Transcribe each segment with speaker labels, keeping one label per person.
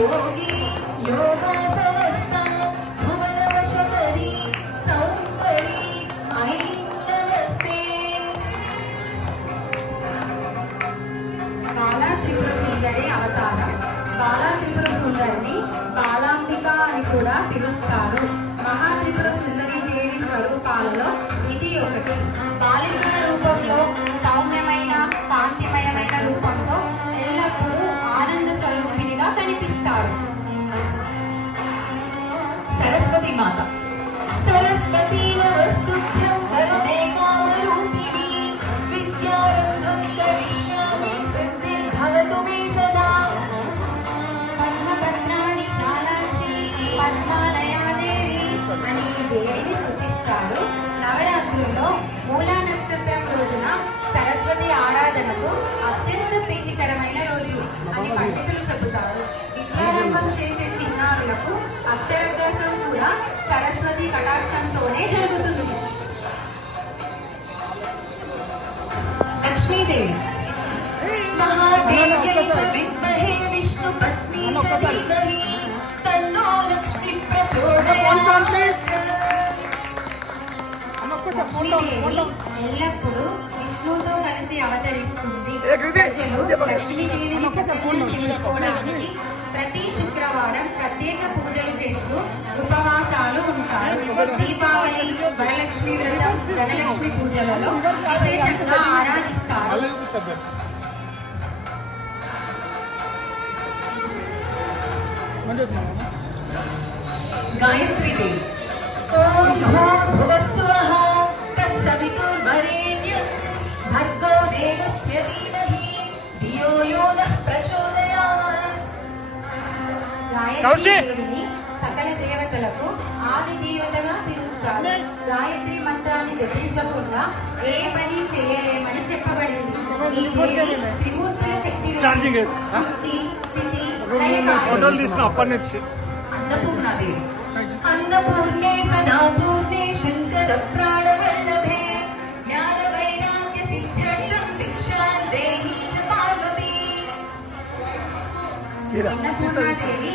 Speaker 1: योगी योगासनस्थ भुवनवशकरी सौन्दरी బాలా త్రిపురసుందరి అవతారం బాలా అని కూడా పిలుస్తారు. మహా త్రిపుర సుందరి దేవి స్వరూపాలలో
Speaker 2: సరస్వతి
Speaker 1: ఆరాధనకు అత్యంత ప్రీతికరమైన రోజు అని పండితులు చెబుతారు. విద్యారంభం చేసే చిన్నారులకు అక్షరాభ్యాసం కూడా సరస్వతి కటాక్షంతోనే జరుగుతుంది.
Speaker 2: లక్ష్మీదేవి. మహాదేవ్యై చ విద్మహే విష్ణుపత్ని చ ధీమహి. తన్నో లక్ష్మి ప్రచోదయాత్.
Speaker 1: లక్ష్మీదేవి ఎల్లప్పుడూ విష్ణువుతో కలిసి అవతరిస్తుంది. ప్రజలు లక్ష్మీదేవిని ప్రసన్నం చేసుకోవడానికి ప్రతి శుక్రవారం ప్రత్యేక పూజలు చేస్తూ ఉపవాసాలు ఉంటారు. దీపావళి వరలక్ష్మి వ్రతం ధనలక్ష్మి పూజలలో విశేషంగా ఆరాధిస్తారు.
Speaker 2: గాయత్రీ దేవి.
Speaker 1: గాయత్రీ సకల దేవతలకు ఆది దేవతగా పిలుస్తారు. గాయత్రి మంత్రాన్ని జపించకుండా ఏ పని చేయలేమని చెప్పబడింది. ఈ దేవి త్రిమూర్తుల శక్తి. సృష్టి స్థితి
Speaker 3: నుంచి.
Speaker 2: అన్నపూర్ణాదేవి అన్నపూర్ణే సదా పూర్ణే శంకర ప్రాణవల్లభే. జ్ఞాన వైరాగ్య సిద్ధ్యర్థం భిక్షాం దేహి చ పార్వతీ
Speaker 1: అన్నపూర్ణాదేవి పార్వతీదేవి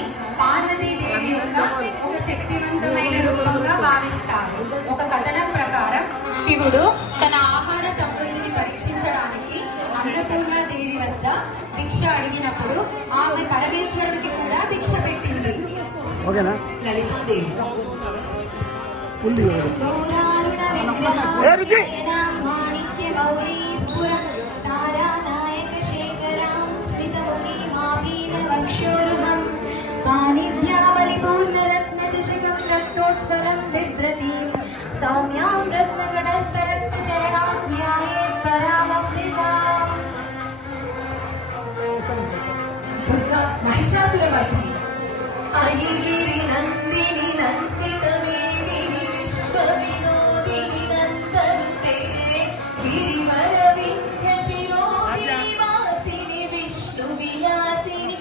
Speaker 1: శివుడు తన ఆహార సమృద్ధిని పరీక్షించడానికి అన్నపూర్ణాదేవి వద్ద భిక్ష అడిగినప్పుడు ఆమె పరమేశ్వరుడికి కూడా భిక్ష పెట్టింది.
Speaker 2: లలితాదేవి. దుర్గా మహిషాసురమర్దిని అహిగిరి నందిని నందితమేదిని విశ్వ వినోదిని నందనుతే గిరివర వింధ్య శిరోదిని వాసిని విష్ణు విలాసిని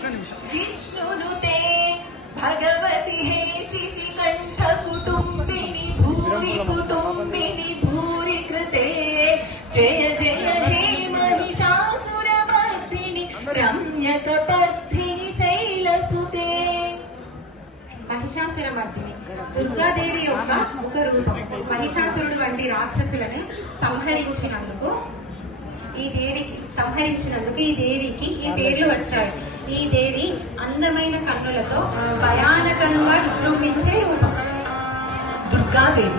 Speaker 2: జిష్ణునుతే భగవతి హేషితి కంఠ కుటుంబిని భూరి కుటుంబిని భూరి కృతే జయ శైలసుతే
Speaker 1: మహిషాసురమర్దిని దుర్గాదేవి యొక్క ఒక రూపం మహిషాసురుడు వంటి రాక్షసులను సంహరించినందుకు ఈ దేవికి సంహరించినందుకు ఈ దేవికి ఈ పేర్లు వచ్చాయి. ఈ దేవి అందమైన కన్నులతో భయానకంగా విజృంభించే రూపం.
Speaker 2: దుర్గాదేవి.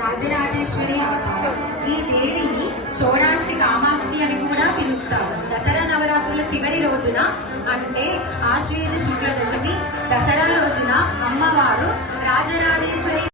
Speaker 1: రాజరాజేశ్వరి అవతారం. ఈ దేవిని షోడాక్షి కామాక్షి అని కూడా పిలుస్తారు. దసరా నవరాత్రుల చివరి రోజున అంటే ఆశ్వేజ శుక్ల దశమి దసరా రోజున అమ్మవారు రాజరాజేశ్వరి